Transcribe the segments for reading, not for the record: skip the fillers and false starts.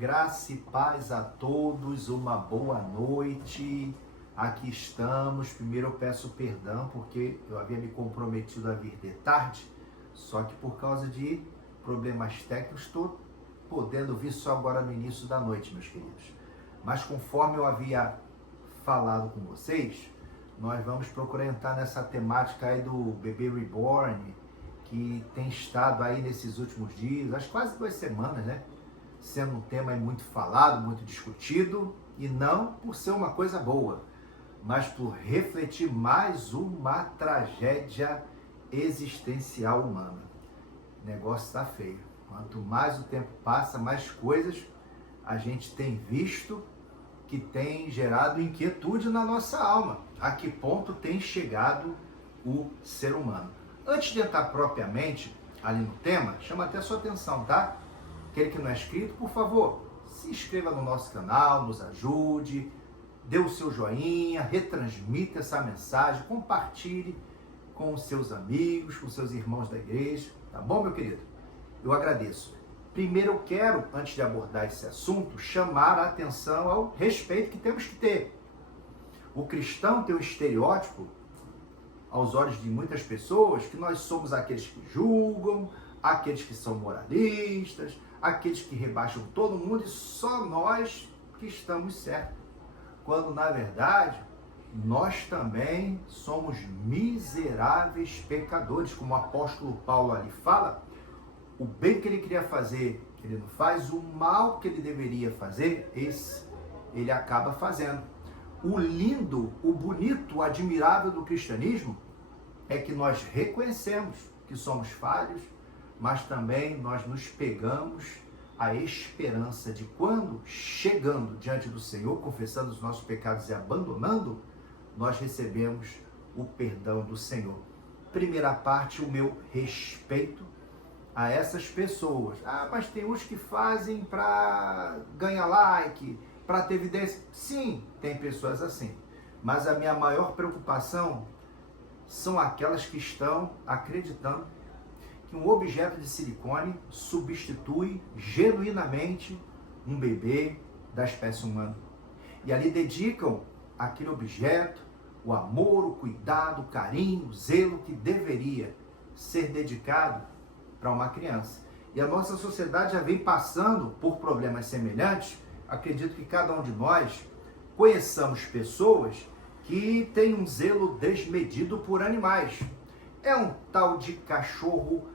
Graça e paz a todos, uma boa noite. Aqui estamos. Primeiro eu peço perdão porque eu havia me comprometido a vir de tarde, só que por causa de problemas técnicos estou podendo vir só agora no início da noite, meus queridos. Mas conforme eu havia falado com vocês, nós vamos procurar entrar nessa temática aí do bebê reborn, que tem estado aí nesses últimos dias, acho quase 2 semanas, né? Sendo um tema muito falado, muito discutido, e não por ser uma coisa boa, mas por refletir mais uma tragédia existencial humana. O negócio está feio. Quanto mais o tempo passa, mais coisas a gente tem visto que tem gerado inquietude na nossa alma. A que ponto tem chegado o ser humano? Antes de entrar propriamente ali no tema, chama até a sua atenção, tá? Aquele que não é inscrito, por favor, se inscreva no nosso canal, nos ajude, dê o seu joinha, retransmita essa mensagem, compartilhe com os seus amigos, com os seus irmãos da igreja, tá bom, meu querido? Eu agradeço. Primeiro eu quero, antes de abordar esse assunto, chamar a atenção ao respeito que temos que ter. O cristão tem um estereótipo, aos olhos de muitas pessoas, que nós somos aqueles que julgam, aqueles que são moralistas, aqueles que rebaixam todo mundo e só nós que estamos certos. Quando, na verdade, nós também somos miseráveis pecadores, como o apóstolo Paulo ali fala. O bem que ele queria fazer, ele não faz, o mal que ele deveria fazer, esse ele acaba fazendo. O lindo, o bonito, o admirável do cristianismo é que nós reconhecemos que somos falhos, mas também nós nos pegamos à esperança de quando, chegando diante do Senhor, confessando os nossos pecados e abandonando, nós recebemos o perdão do Senhor. Primeira parte, o meu respeito a essas pessoas. Mas tem uns que fazem para ganhar like, para ter evidência. Sim, tem pessoas assim. Mas a minha maior preocupação são aquelas que estão acreditando que um objeto de silicone substitui genuinamente um bebê da espécie humana. E ali dedicam àquele objeto o amor, o cuidado, o carinho, o zelo que deveria ser dedicado para uma criança. E a nossa sociedade já vem passando por problemas semelhantes. Acredito que cada um de nós conheçamos pessoas que têm um zelo desmedido por animais. É um tal de cachorro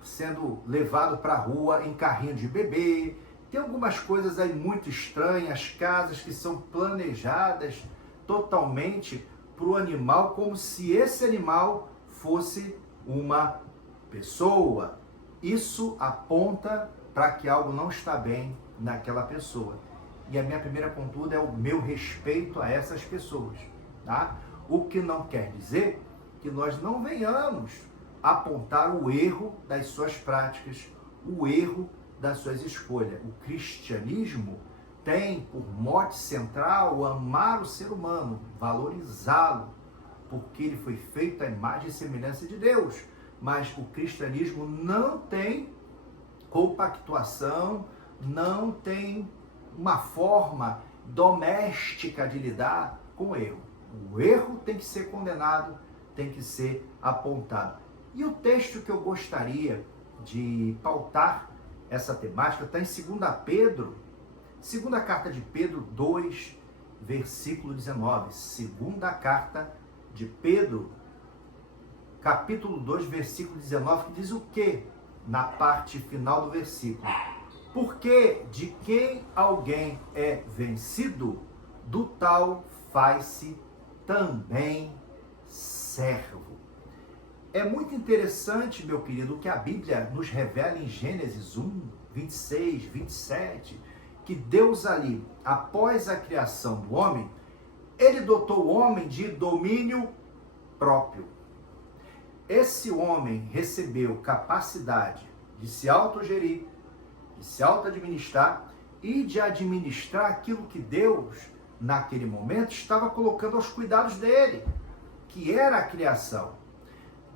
sendo levado para a rua em carrinho de bebê. Tem algumas coisas aí muito estranhas, casas que são planejadas totalmente para o animal, como se esse animal fosse uma pessoa. Isso aponta para que algo não está bem naquela pessoa. E a minha primeira contuda é o meu respeito a essas pessoas, tá? O que não quer dizer que nós não venhamos apontar o erro das suas práticas, o erro das suas escolhas. O cristianismo tem por mote central amar o ser humano, valorizá-lo, porque ele foi feito à imagem e semelhança de Deus. Mas o cristianismo não tem compactuação, não tem uma forma doméstica de lidar com o erro. O erro tem que ser condenado, tem que ser apontado. E o texto que eu gostaria de pautar essa temática está em 2 Pedro, segunda carta de Pedro 2, versículo 19. Segunda carta de Pedro, capítulo 2, versículo 19, que diz o quê? Na parte final do versículo. Porque de quem alguém é vencido, do tal faz-se também servo. É muito interessante, meu querido, o que a Bíblia nos revela em Gênesis 1, 26, 27, que Deus ali, após a criação do homem, ele dotou o homem de domínio próprio. Esse homem recebeu capacidade de se autogerir, de se auto-administrar e de administrar aquilo que Deus, naquele momento, estava colocando aos cuidados dele, que era a criação.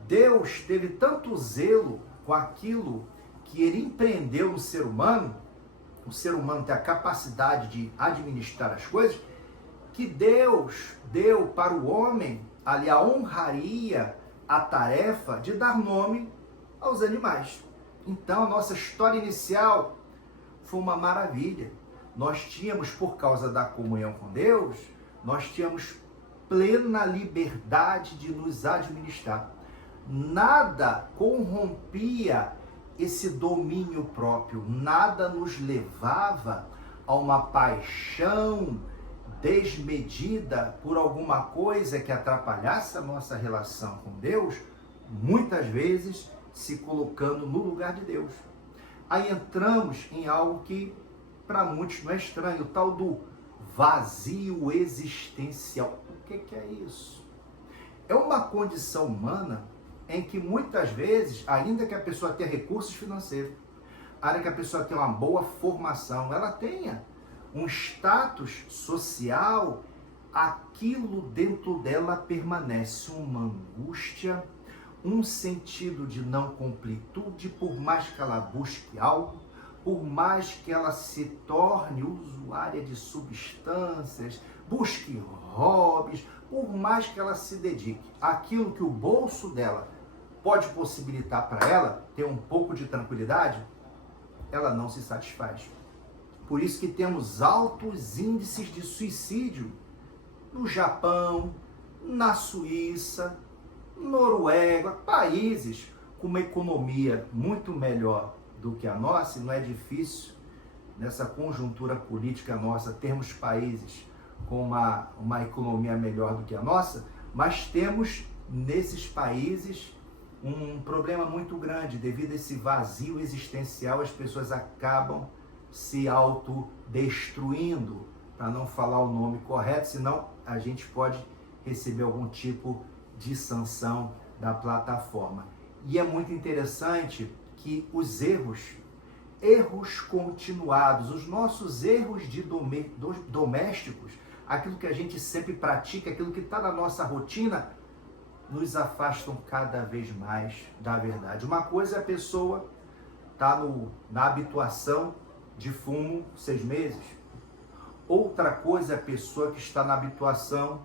Deus teve tanto zelo com aquilo que ele empreendeu no ser humano, o o ser humano tem a capacidade de administrar as coisas, que Deus deu para o homem ali a honraria, a tarefa de dar nome aos animais. Então, a nossa história inicial foi uma maravilha. Nós tínhamos, por causa da comunhão com Deus, nós tínhamos plena liberdade de nos administrar. Nada corrompia esse domínio próprio, nada nos levava a uma paixão desmedida por alguma coisa que atrapalhasse a nossa relação com Deus, muitas vezes se colocando no lugar de Deus. Aí entramos em algo que para muitos não é estranho, o tal do vazio existencial. O que é isso? É uma condição humana em que muitas vezes, ainda que a pessoa tenha recursos financeiros, ainda que a pessoa tenha uma boa formação, ela tenha um status social, aquilo dentro dela permanece uma angústia, um sentido de não completude, por mais que ela busque algo, por mais que ela se torne usuária de substâncias, busque hobbies, por mais que ela se dedique àquilo que o bolso dela pode possibilitar para ela ter um pouco de tranquilidade, ela não se satisfaz. Por isso que temos altos índices de suicídio no Japão, na Suíça, Noruega, países com uma economia muito melhor do que a nossa, e não é difícil, nessa conjuntura política nossa, termos países com uma economia melhor do que a nossa, mas temos nesses países um problema muito grande. Devido a esse vazio existencial, as pessoas acabam se autodestruindo, para não falar o nome correto, senão a gente pode receber algum tipo de sanção da plataforma. E é muito interessante que os erros continuados, os nossos erros domésticos, aquilo que a gente sempre pratica, aquilo que está na nossa rotina, nos afastam cada vez mais da verdade. Uma coisa é a pessoa estar na habituação de fumo 6 meses. Outra coisa é a pessoa que está na habituação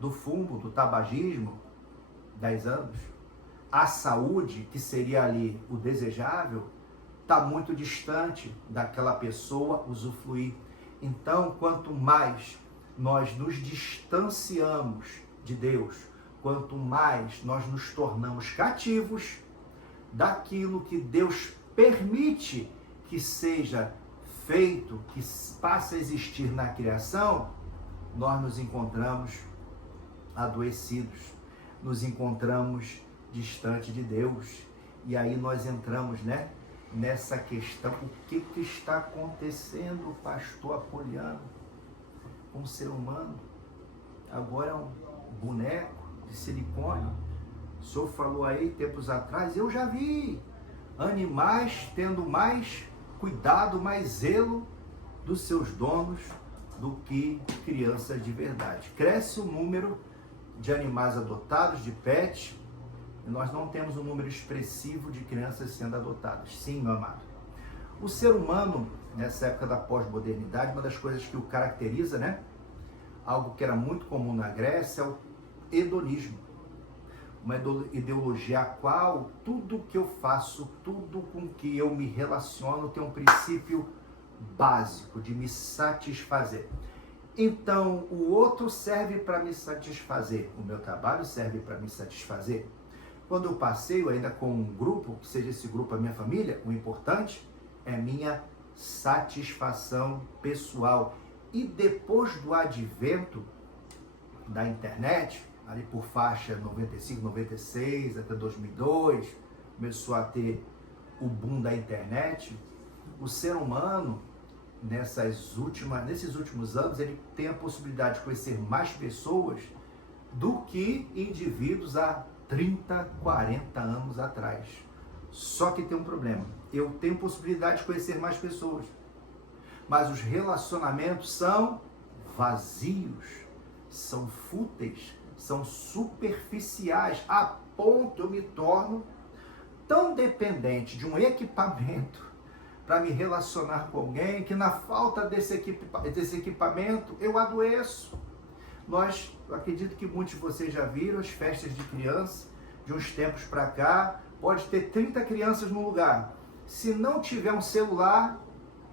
do fumo, do tabagismo, 10 anos. A saúde, que seria ali o desejável, está muito distante daquela pessoa usufruir. Então, quanto mais nós nos distanciamos de Deus, quanto mais nós nos tornamos cativos daquilo que Deus permite que seja feito, que passe a existir na criação, nós nos encontramos adoecidos, nos encontramos distante de Deus. E aí nós entramos, nessa questão: o que está acontecendo, pastor Apoliano, com o ser humano? Agora é um boneco de silicone. O senhor falou aí tempos atrás, eu já vi animais tendo mais cuidado, mais zelo dos seus donos do que crianças de verdade. Cresce o número de animais adotados, de pets, e nós não temos um número expressivo de crianças sendo adotadas. Sim, meu amado. O ser humano, nessa época da pós-modernidade, uma das coisas que o caracteriza, algo que era muito comum na Grécia, é o hedonismo. Uma ideologia a qual tudo que eu faço, tudo com que eu me relaciono tem um princípio básico de me satisfazer. Então, o outro serve para me satisfazer, o meu trabalho serve para me satisfazer. Quando eu passeio ainda com um grupo, que seja esse grupo a minha família, o importante é minha satisfação pessoal. E depois do advento da internet, ali por faixa 95, 96, até 2002, começou a ter o boom da internet, o ser humano, nesses últimos anos, ele tem a possibilidade de conhecer mais pessoas do que indivíduos há 30, 40 anos atrás. Só que tem um problema: eu tenho possibilidade de conhecer mais pessoas, mas os relacionamentos são vazios, são fúteis, são superficiais, a ponto eu me torno tão dependente de um equipamento para me relacionar com alguém, que na falta desse equipamento eu adoeço. Eu acredito que muitos de vocês já viram as festas de criança, de uns tempos para cá, pode ter 30 crianças no lugar. Se não tiver um celular,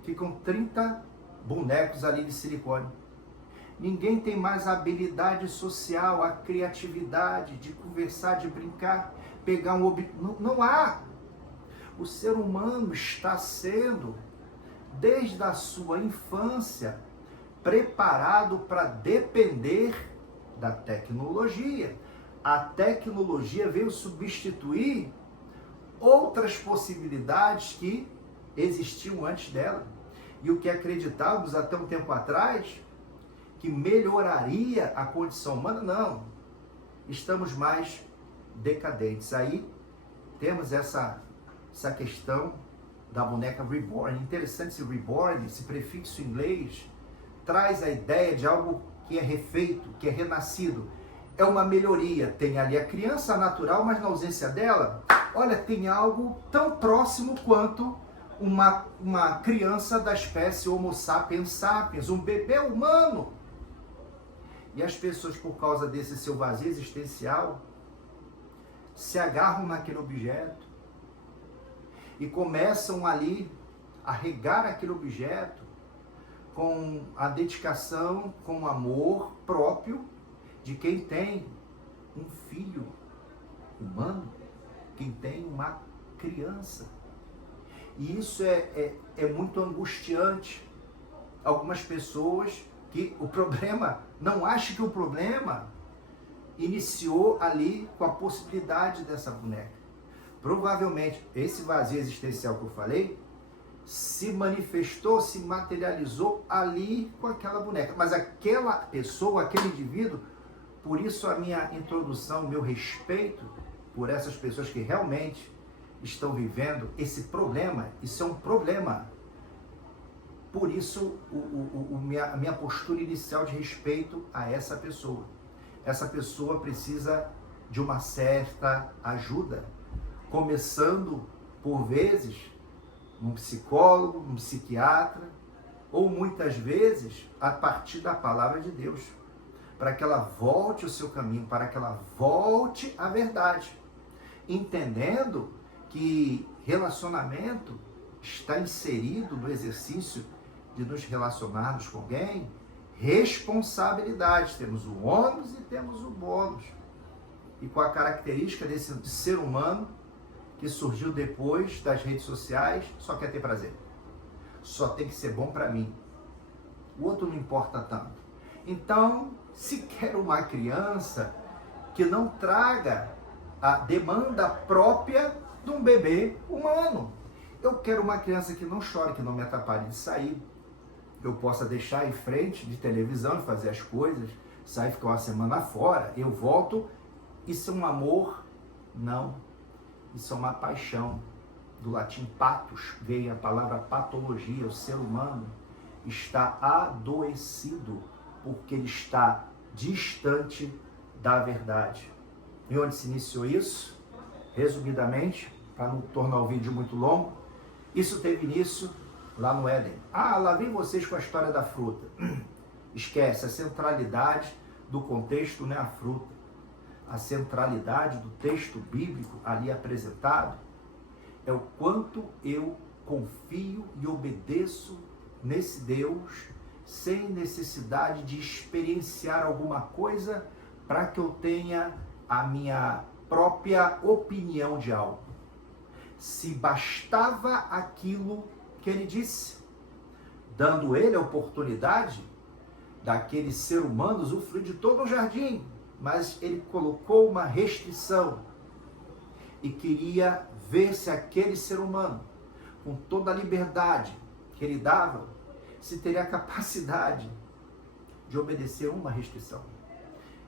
ficam 30 bonecos ali de silicone. Ninguém tem mais a habilidade social, a criatividade de conversar, de brincar, pegar um objeto. Não há. O ser humano está sendo, desde a sua infância, preparado para depender da tecnologia. A tecnologia veio substituir outras possibilidades que existiam antes dela. E o que acreditávamos até um tempo atrás, que melhoraria a condição humana, não. Estamos mais decadentes. Aí temos essa questão da boneca reborn. Interessante, esse reborn, esse prefixo em inglês, traz a ideia de algo que é refeito, que é renascido. É uma melhoria. Tem ali a criança natural, mas na ausência dela, olha, tem algo tão próximo quanto uma criança da espécie Homo sapiens sapiens, um bebê humano. E as pessoas, por causa desse seu vazio existencial, se agarram naquele objeto e começam ali a regar aquele objeto com a dedicação, com o amor próprio de quem tem um filho humano, quem tem uma criança. E isso é muito angustiante. Algumas pessoas que o problema, não acham que o problema iniciou ali com a possibilidade dessa boneca. Provavelmente, esse vazio existencial que eu falei, se manifestou, se materializou ali com aquela boneca. Mas aquela pessoa, aquele indivíduo, por isso a minha introdução, o meu respeito por essas pessoas que realmente estão vivendo esse problema, isso é um problema. Por isso, a minha postura inicial de respeito a essa pessoa. Essa pessoa precisa de uma certa ajuda, começando, por vezes, um psicólogo, um psiquiatra, ou muitas vezes, a partir da palavra de Deus, para que ela volte o seu caminho, para que ela volte à verdade, entendendo que relacionamento está inserido no exercício de nos relacionarmos com alguém, responsabilidade. Temos o ônus e temos o bônus. E com a característica desse ser humano que surgiu depois das redes sociais, só quer ter prazer. Só tem que ser bom para mim. O outro não importa tanto. Então, se quer uma criança que não traga a demanda própria de um bebê humano. Eu quero uma criança que não chore, que não me atrapalhe de sair. Eu possa deixar em frente de televisão e fazer as coisas, sair, ficar uma semana fora, eu volto. Isso é um amor? Não. Isso é uma paixão. Do latim pathos, veio a palavra patologia. O ser humano está adoecido porque ele está distante da verdade. E onde se iniciou isso? Resumidamente, para não tornar o vídeo muito longo, isso teve início lá no Éden. Lá vem vocês com a história da fruta. Esquece, a centralidade do contexto não é a fruta. A centralidade do texto bíblico ali apresentado é o quanto eu confio e obedeço nesse Deus sem necessidade de experienciar alguma coisa para que eu tenha a minha própria opinião de algo. Se bastava aquilo que ele disse, dando ele a oportunidade daquele ser humano usufruir de todo o jardim, mas ele colocou uma restrição e queria ver se aquele ser humano, com toda a liberdade que ele dava, se teria a capacidade de obedecer uma restrição.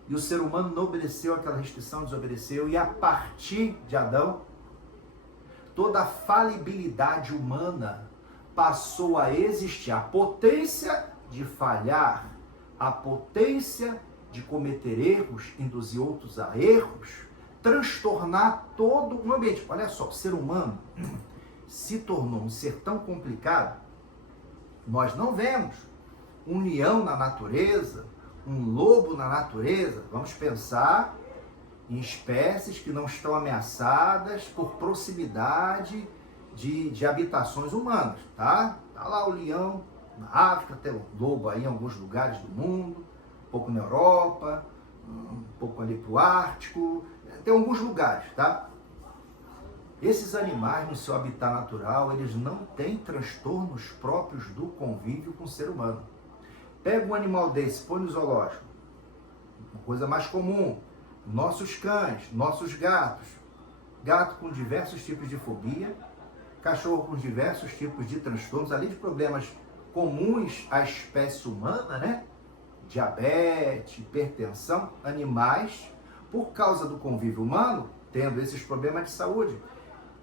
E o ser humano não obedeceu aquela restrição, desobedeceu, e a partir de Adão, toda a falibilidade humana passou a existir. A potência de falhar, a potência de cometer erros, induzir outros a erros, transtornar todo o ambiente. Olha só, o ser humano, se tornou um ser tão complicado, nós não vemos um leão na natureza, um lobo na natureza. Vamos pensar em espécies que não estão ameaçadas por proximidade de habitações humanas, tá? Tá lá o leão na África, tem o lobo aí em alguns lugares do mundo, um pouco na Europa, um pouco ali pro Ártico, tem alguns lugares, tá? Esses animais no seu habitat natural, eles não têm transtornos próprios do convívio com o ser humano. Pega um animal desse, põe no zoológico, uma coisa mais comum, nossos cães, nossos gatos, gato com diversos tipos de fobia, cachorro com diversos tipos de transtornos, além de problemas comuns à espécie humana, né? Diabetes, hipertensão, animais, por causa do convívio humano, tendo esses problemas de saúde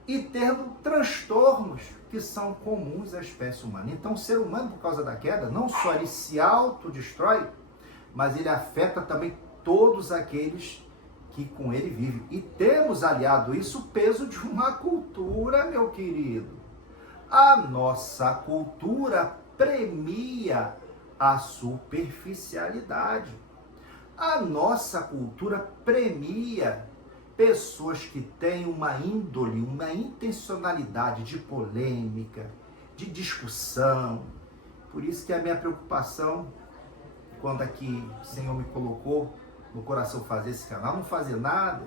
e tendo transtornos que são comuns à espécie humana. Então, o ser humano, por causa da queda, não só ele se autodestrói, mas ele afeta também todos aqueles que com ele vivem. E temos aliado isso o peso de uma cultura, meu querido. A nossa cultura premia a superficialidade. A nossa cultura premia pessoas que têm uma índole, uma intencionalidade de polêmica, de discussão. Por isso que a minha preocupação, quando aqui o Senhor me colocou no coração fazer esse canal, não fazer nada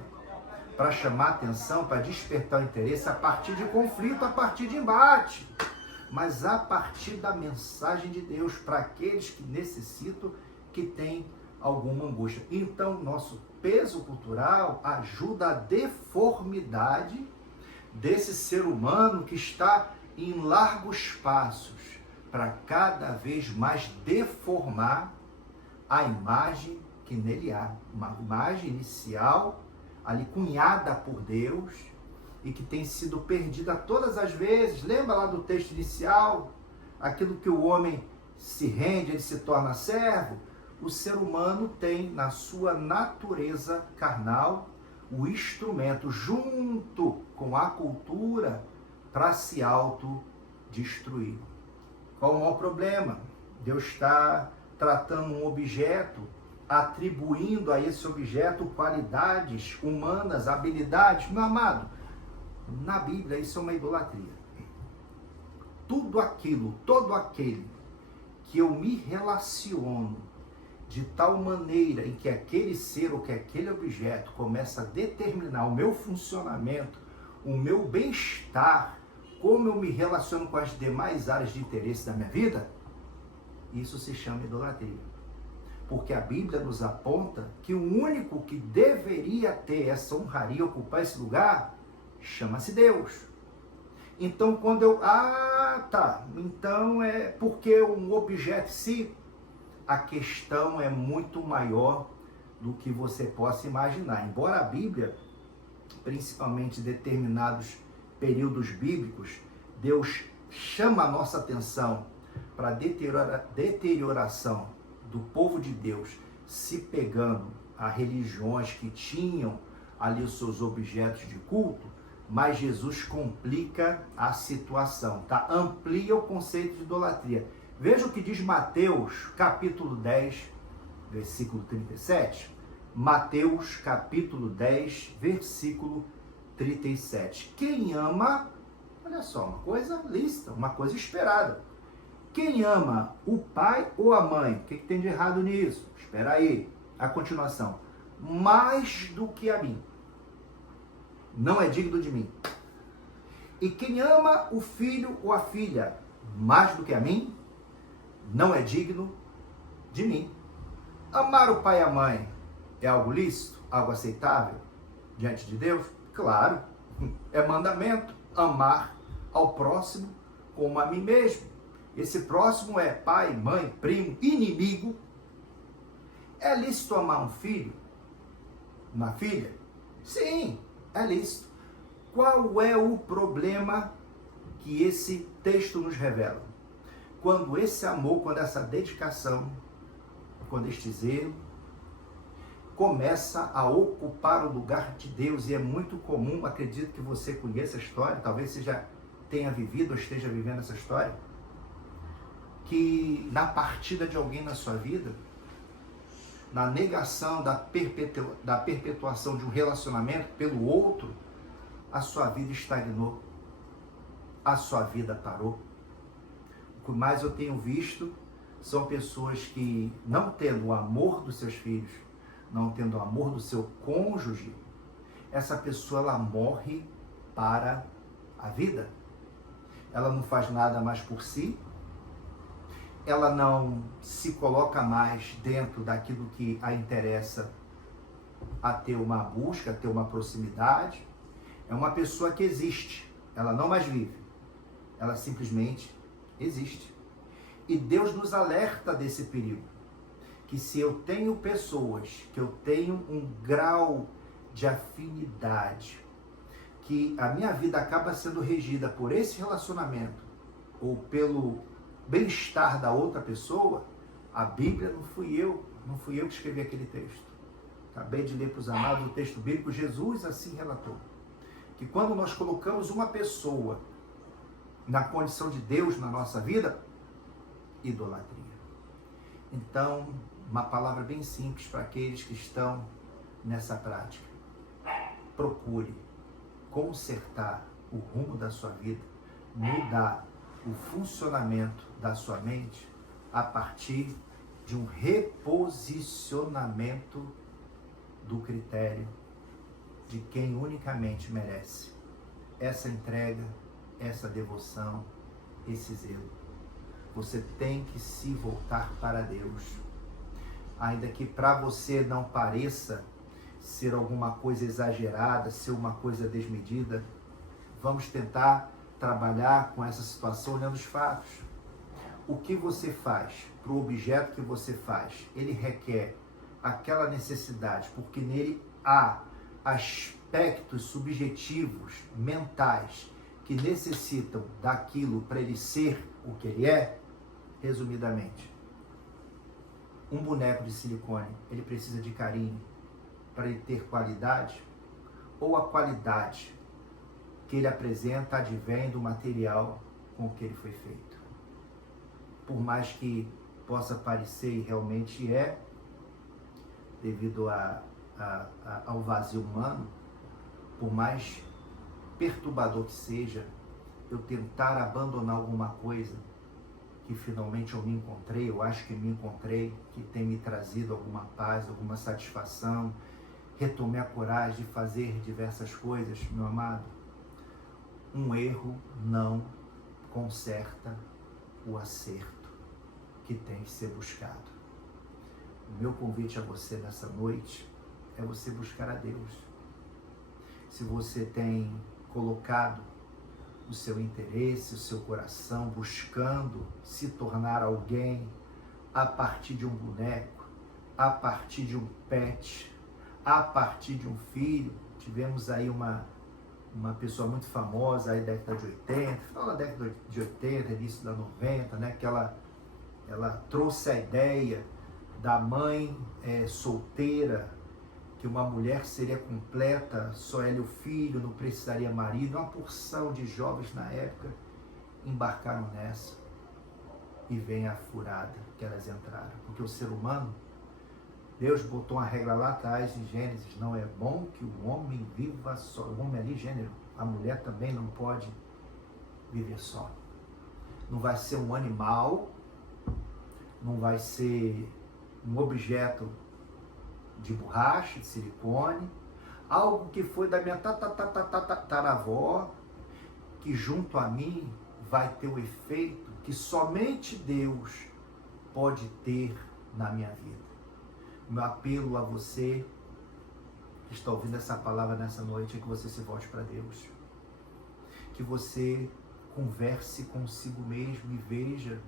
para chamar atenção, para despertar o interesse a partir de conflito, a partir de embate, mas a partir da mensagem de Deus para aqueles que necessitam, que têm alguma angústia. Então, nosso peso cultural ajuda a deformidade desse ser humano que está em largos passos para cada vez mais deformar a imagem que nele há. Uma imagem inicial, ali cunhada por Deus e que tem sido perdida todas as vezes. Lembra lá do texto inicial? Aquilo que o homem se rende, ele se torna servo. O ser humano tem na sua natureza carnal o instrumento junto com a cultura para se autodestruir. Qual o maior problema? Deus está tratando um objeto, atribuindo a esse objeto qualidades humanas, habilidades. Meu amado, na Bíblia isso é uma idolatria. Tudo aquilo, todo aquele que eu me relaciono de tal maneira em que aquele ser ou que aquele objeto começa a determinar o meu funcionamento, o meu bem-estar, como eu me relaciono com as demais áreas de interesse da minha vida, isso se chama idolatria. Porque a Bíblia nos aponta que o único que deveria ter essa honraria, ocupar esse lugar, chama-se Deus. Então, quando eu... então é porque um objeto em si... A questão é muito maior do que você possa imaginar. Embora a Bíblia, principalmente em determinados períodos bíblicos, Deus chama a nossa atenção para a deterioração do povo de Deus, se pegando a religiões que tinham ali os seus objetos de culto, mas Jesus complica a situação, tá? Amplia o conceito de idolatria. Veja o que diz Mateus, capítulo 10, versículo 37. Mateus, capítulo 10, versículo 37. Quem ama, olha só, uma coisa lícita, uma coisa esperada. Quem ama o pai ou a mãe, o que tem de errado nisso? Espera aí, a continuação. Mais do que a mim, não é digno de mim. E quem ama o filho ou a filha, mais do que a mim, não é digno de mim. Amar o pai e a mãe é algo lícito, algo aceitável diante de Deus? Claro, é mandamento amar ao próximo como a mim mesmo. Esse próximo é pai, mãe, primo, inimigo. É lícito amar um filho, uma filha? Sim, é lícito. Qual é o problema que esse texto nos revela? Quando esse amor, quando essa dedicação, quando este zelo começa a ocupar o lugar de Deus, e é muito comum, acredito que você conheça a história, talvez você já tenha vivido ou esteja vivendo essa história, que na partida de alguém na sua vida, na negação da perpetuação de um relacionamento pelo outro, a sua vida estagnou, a sua vida parou. O que mais eu tenho visto são pessoas que, não tendo o amor dos seus filhos, não tendo o amor do seu cônjuge, essa pessoa ela morre para a vida. Ela não faz nada mais por si, ela não se coloca mais dentro daquilo que a interessa a ter uma busca, a ter uma proximidade. É uma pessoa que existe, ela não mais vive, ela simplesmente existe. E Deus nos alerta desse perigo, que se eu tenho pessoas, que eu tenho um grau de afinidade, que a minha vida acaba sendo regida por esse relacionamento, ou pelo bem-estar da outra pessoa, a Bíblia não fui eu que escrevi aquele texto. Acabei de ler para os amados o texto bíblico, Jesus assim relatou, que quando nós colocamos uma pessoa na condição de Deus na nossa vida, idolatria. Então, uma palavra bem simples para aqueles que estão nessa prática. Procure consertar o rumo da sua vida, mudar o funcionamento da sua mente a partir de um reposicionamento do critério de quem unicamente merece essa entrega, essa devoção, esse zelo. Você tem que se voltar para Deus. Ainda que para você não pareça ser alguma coisa exagerada, ser uma coisa desmedida, vamos tentar trabalhar com essa situação olhando os fatos. O que você faz para o objeto que você faz, ele requer aquela necessidade, porque nele há aspectos subjetivos, mentais, que necessitam daquilo para ele ser o que ele é. Resumidamente, um boneco de silicone, ele precisa de carinho para ele ter qualidade, ou a qualidade que ele apresenta advém do material com que ele foi feito? Por mais que possa parecer, e realmente é, devido ao vazio humano, por mais perturbador que seja, eu tentar abandonar alguma coisa que finalmente eu me encontrei, eu acho que me encontrei, que tem me trazido alguma paz, alguma satisfação, retomei a coragem de fazer diversas coisas, meu amado. Um erro não conserta o acerto que tem que ser buscado. O meu convite a você nessa noite é você buscar a Deus. Se você tem colocado o seu interesse, o seu coração, buscando se tornar alguém a partir de um boneco, a partir de um pet, a partir de um filho. Tivemos aí uma pessoa muito famosa aí da década de 80, final da década de 80, início da 90, né, que ela trouxe a ideia da mãe solteira, que uma mulher seria completa, só ela e o filho, não precisaria marido. Uma porção de jovens na época embarcaram nessa, e vem a furada que elas entraram. Porque o ser humano, Deus botou uma regra lá atrás em Gênesis: não é bom que o homem viva só. O homem ali, gênero, a mulher também não pode viver só. Não vai ser um animal, não vai ser um objeto de borracha, de silicone, algo que foi da minha tataravó, que junto a mim vai ter o efeito que somente Deus pode ter na minha vida. O meu apelo a você que está ouvindo essa palavra nessa noite é que você se volte para Deus, que você converse consigo mesmo e veja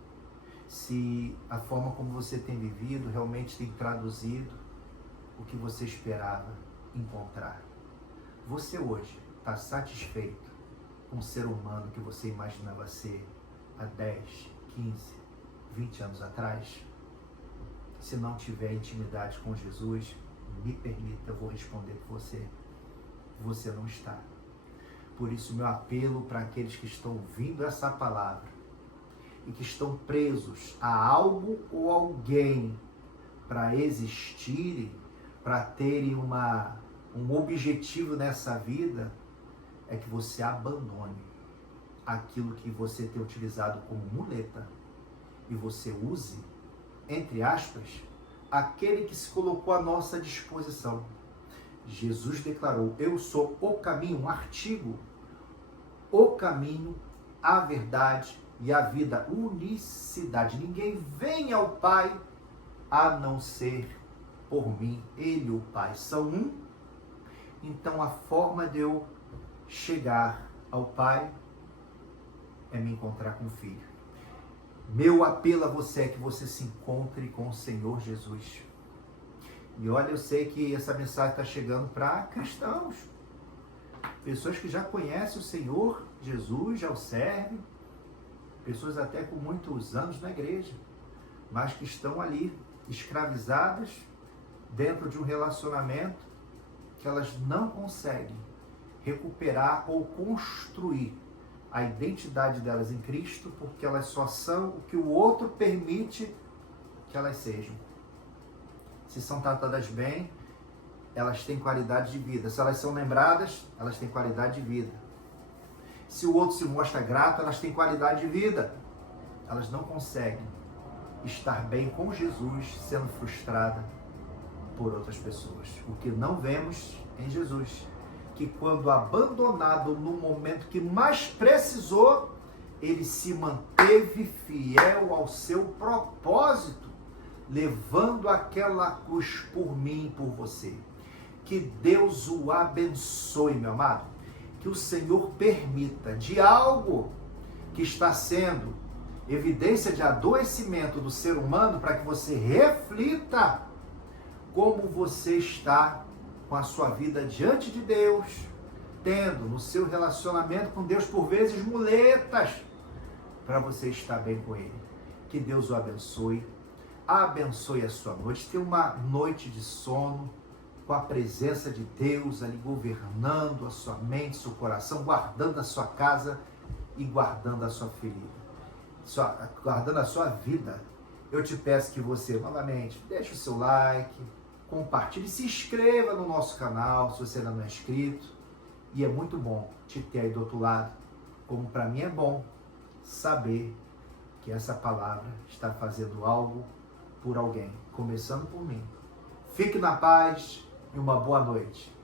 se a forma como você tem vivido realmente tem traduzido o que você esperava encontrar. Você hoje está satisfeito com o ser humano que você imaginava ser há 10, 15, 20 anos atrás? Se não tiver intimidade com Jesus, me permita, eu vou responder por você. Você não está. Por isso, meu apelo para aqueles que estão ouvindo essa palavra e que estão presos a algo ou alguém para existirem, para terem um objetivo nessa vida, é que você abandone aquilo que você tem utilizado como muleta e você use, entre aspas, aquele que se colocou à nossa disposição. Jesus declarou: eu sou o caminho, um artigo, o caminho, a verdade e a vida, unicidade. Ninguém vem ao Pai a não ser por mim. Ele e o Pai são um. Então a forma de eu chegar ao Pai é me encontrar com o Filho. Meu apelo a você é que você se encontre com o Senhor Jesus. E olha, eu sei que essa mensagem está chegando para cristãos, pessoas que já conhecem o Senhor Jesus, já o servem, pessoas até com muitos anos na igreja, mas que estão ali escravizadas dentro de um relacionamento que elas não conseguem recuperar ou construir a identidade delas em Cristo, porque elas só são o que o outro permite que elas sejam. Se são tratadas bem, elas têm qualidade de vida. Se elas são lembradas, elas têm qualidade de vida. Se o outro se mostra grato, elas têm qualidade de vida. Elas não conseguem estar bem com Jesus sendo frustrada por outras pessoas. O que não vemos em Jesus, que quando abandonado no momento que mais precisou, ele se manteve fiel ao seu propósito, levando aquela cruz por mim e por você. Que Deus o abençoe, meu amado. Que o Senhor permita de algo que está sendo evidência de adoecimento do ser humano, para que você reflita como você está com a sua vida diante de Deus, tendo no seu relacionamento com Deus, por vezes, muletas, para você estar bem com Ele. Que Deus o abençoe. Abençoe a sua noite. Tenha uma noite de sono com a presença de Deus ali governando a sua mente, seu coração, guardando a sua casa e guardando a sua guardando a sua vida. Eu te peço que você, novamente, deixe o seu like, compartilhe, se inscreva no nosso canal, se você ainda não é inscrito. E é muito bom te ter aí do outro lado, como para mim é bom saber que essa palavra está fazendo algo por alguém, começando por mim. Fique na paz e uma boa noite.